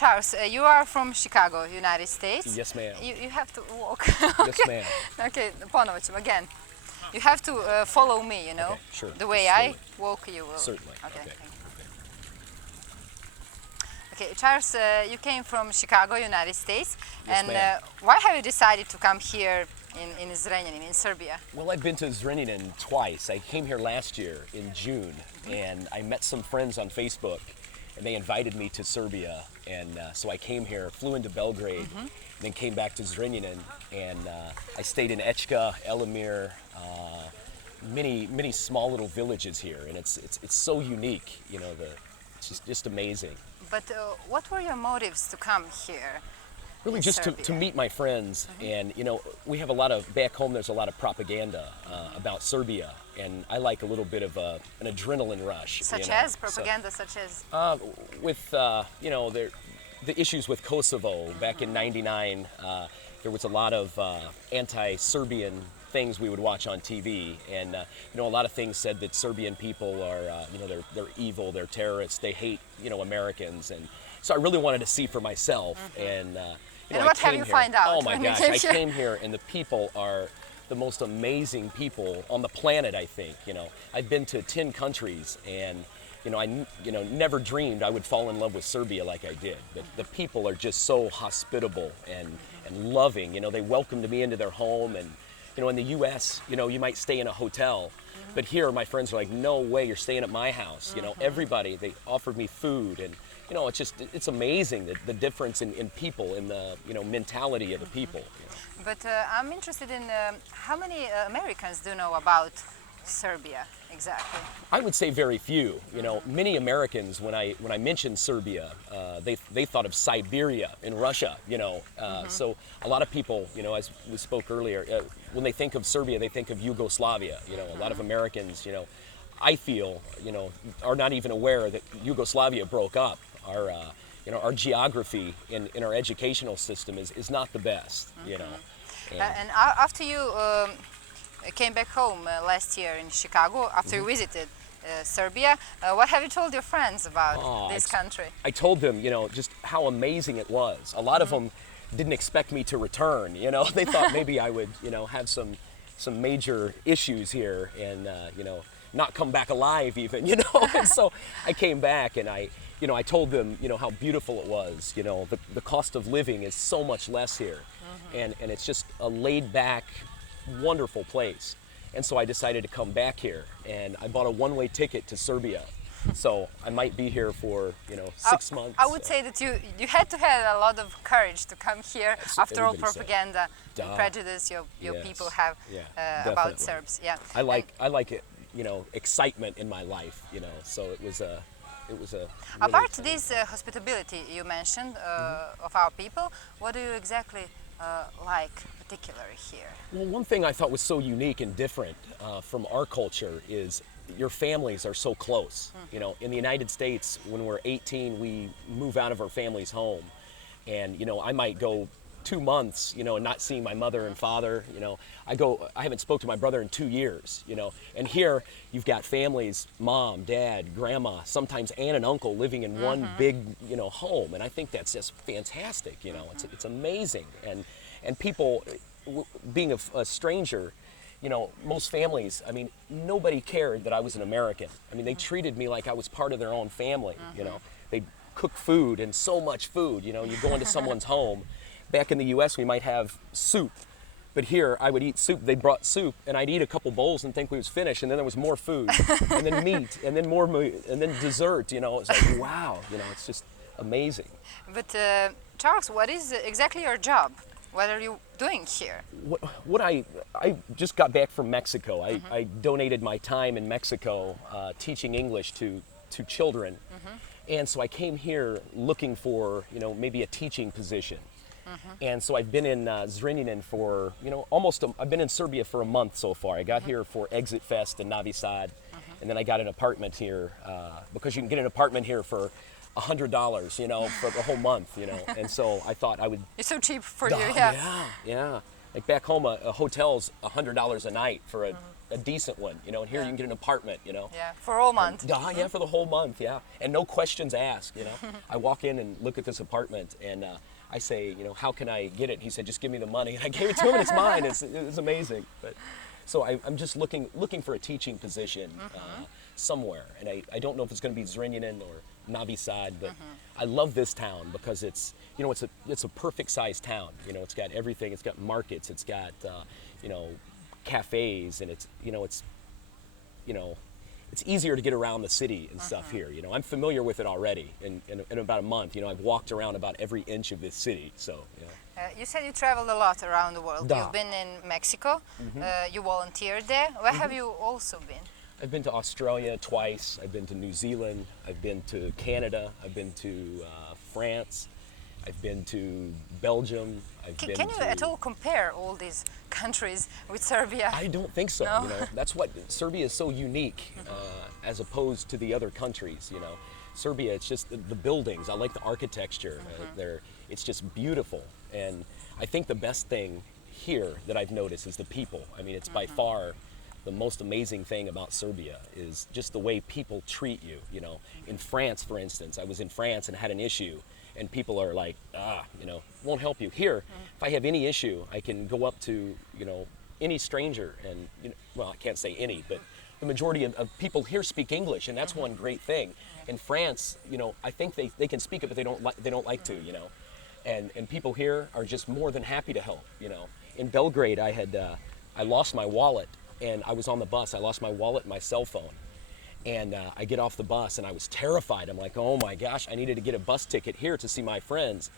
Charles, you are from Chicago, United States. Yes, ma'am. You have to walk. Yes, ma'am. Okay, ponovo ćemo, again. You have to follow me, you know. Okay, sure. The way I walk, you will. Certainly. Okay. Okay. Okay, Charles, you came from Chicago, United States, Yes, and ma'am. why have you decided to come here in Zrenjanin, in Serbia? Well, I've been to Zrenjanin twice. I came here last year in June, and I met some friends on Facebook, and they invited me to Serbia, and so I came here, flew into Belgrade, and then came back to Zrenjanin, and I stayed in Echka, Elimir, many small little villages here, and it's so unique, you know. It's just amazing. But what were your motives to come here? Really just to meet my friends, and you know, we have a lot of, back home there's a lot of propaganda about Serbia, and I like a little bit of an adrenaline rush. Such you know? as? Propaganda such as? With, you know, the issues with Kosovo back in '99, there was a lot of anti-Serbian things we would watch on TV, and you know, a lot of things said that Serbian people are, you know, they're evil, they're terrorists, they hate, you know, Americans, and so I really wanted to see for myself, and you know, what have you found out? Oh my gosh, I came here, and the people are the most amazing people on the planet, I think. You know, I've been to 10 countries, and you know, I never dreamed I would fall in love with Serbia like I did. The people are just so hospitable and loving. You know, they welcomed me into their home, and you know, in the U.S., you know, you might stay in a hotel, but here my friends are like, no way, you're staying at my house. You know, everybody, they offered me food, and you know, it's amazing the difference in people, in the, you know, mentality of the people. You know. But I'm interested in how many Americans do know about Serbia exactly? I would say very few. You know, many Americans, when I mentioned Serbia, they thought of Siberia in Russia. You know, so a lot of people, you know, as we spoke earlier, when they think of Serbia, they think of Yugoslavia. You know, a lot of Americans, you know, I feel, you know, are not even aware that Yugoslavia broke up. Our, you know, our geography in our educational system is not the best. You know. And after you came back home last year in Chicago, after you visited Serbia, what have you told your friends about this country? I told them, you know, just how amazing it was. A lot of them didn't expect me to return. You know, they thought maybe I would, you know, have some major issues here, and you know, not come back alive even. You know, and so I came back, and you know, I told them, you know, how beautiful it was. You know, the cost of living is so much less here, and it's just a laid back, wonderful place. And so I decided to come back here, and I bought a one-way ticket to Serbia. So I might be here for, you know, 6 months. I would say that you had to have a lot of courage to come here after all propaganda and prejudice your people have about Serbs. Yeah. I like it, you know, excitement in my life, you know. So it was a really apart this hospitality you mentioned of our people, what do you exactly like particularly here? Well, one thing I thought was so unique and different from our culture is your families are so close. You know, in the United States, when we're 18, we move out of our family's home, and you know, I might go 2 months, you know, and not seeing my mother and father. You know, I haven't spoke to my brother in 2 years. You know, and here you've got families, mom, dad, grandma, sometimes aunt and uncle living in one big, you know, home, and I think that's just fantastic. You know, it's amazing, and people, being a stranger, you know, most families, I mean, nobody cared that I was an American. I mean, they treated me like I was part of their own family. You know, they cook food, and so much food. You know, you go into someone's home. Back in the U.S., we might have soup, but here I would eat soup. They brought soup, and I'd eat a couple bowls and think we was finished, and then there was more food, and then meat, and then more meat, and then dessert. You know, it's like, wow. You know, it's just amazing. But Charles, what is exactly your job? What are you doing here? What I just got back from Mexico. I donated my time in Mexico teaching English to children, and so I came here looking for, you know, maybe a teaching position. And so I've been in Zrenjanin for, you know, I've been in Serbia for a month so far. I got here for Exit Fest in Novi Sad, and then I got an apartment here because you can get an apartment here for $100, you know, for the whole month, you know. And so I thought I would. It's so cheap for you, yeah. Yeah. Like back home, a hotel's $100 a night for a a decent one, you know, and here you can get an apartment, you know. Yeah, for all month. Yeah, for the whole month, yeah. And no questions asked, you know. I walk in and look at this apartment and I say, you know, how can I get it? He said, just give me the money. And I gave it to him and it's mine. It's amazing. But so I'm just looking for a teaching position somewhere. And I don't know if it's going to be Zrenjanin or Novi Sad, but I love this town because it's, you know, it's a perfect sized town. You know, it's got everything. It's got markets. It's got, you know, cafes, and it's easier to get around the city and stuff here. You know, I'm familiar with it already. In about a month, you know, I've walked around about every inch of this city. So, you know. You said you traveled a lot around the world. Da. You've been in Mexico. You volunteered there. Where have you also been? I've been to Australia twice. I've been to New Zealand. I've been to Canada. I've been to France. I've been to Belgium. Can you at all compare all these countries with Serbia? I don't think so. No? You know, that's what Serbia is so unique as opposed to the other countries. You know, Serbia, it's just the buildings. I like the architecture. It's just beautiful. And I think the best thing here that I've noticed is the people. I mean, it's by far the most amazing thing about Serbia is just the way people treat you. You know, in France, for instance, I was in France and had an issue. And people are like, you know, won't help you. Here, if I have any issue, I can go up to, you know, any stranger and, you know, well, I can't say any, but the majority of people here speak English, and that's one great thing. In France, you know, I think they can speak it, but they don't like to, you know. And people here are just more than happy to help, you know. In Belgrade, I lost my wallet, and I was on the bus. I lost my wallet and my cell phone. And I get off the bus and I was terrified. I'm like, oh my gosh, I needed to get a bus ticket here to see my friends.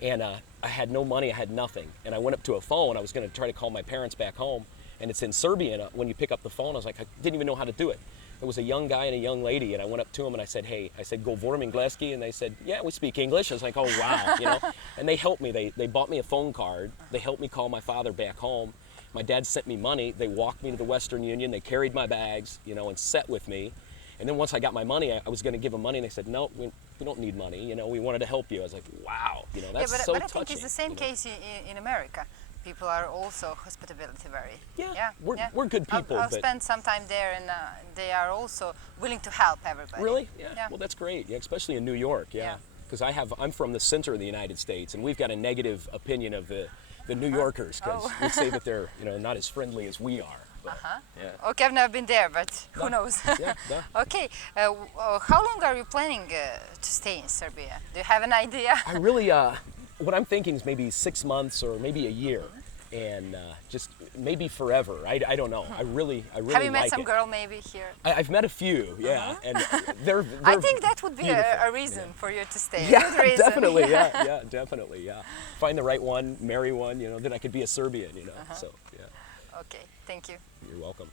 And I had no money, I had nothing. And I went up to a phone, I was gonna try to call my parents back home, and it's in Serbian. When you pick up the phone, I was like, I didn't even know how to do it. There was a young guy and a young lady, and I went up to them and I said, hey, govorim engleski, and they said, yeah, we speak English. I was like, oh wow, you know. And they helped me, they bought me a phone card, they helped me call my father back home. My dad sent me money, they walked me to the Western Union, they carried my bags, you know, and sat with me. And then once I got my money, I was going to give them money, and they said, no, we don't need money. You know, we wanted to help you. I was like, wow, you know, that's so touching. But I think it's the same case in America. People are also hospitality very. Yeah, we're good people. I've spent some time there, and they are also willing to help everybody. Really? Yeah. Well, that's great. Yeah, especially in New York. Yeah. Because I'm from the center of the United States, and we've got a negative opinion of the New Yorkers because we say that they're, you know, not as friendly as we are. Yeah. Okay, I've never been there, but who knows? Okay, how long are you planning to stay in Serbia? Do you have an idea? I really, what I'm thinking is maybe 6 months or maybe a year, and just maybe forever. I don't know. I really have you met like some it. girl maybe here? I've met a few, yeah, and they're I think that would be beautiful. a reason for you to stay. Yeah, Good reason. definitely. Yeah, definitely. Yeah, find the right one, marry one. You know, then I could be a Serbian. You know, so yeah. Okay, thank you. You're welcome.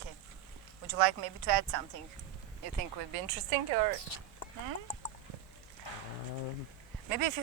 Okay. Would you like maybe to add something you think would be interesting, or maybe if you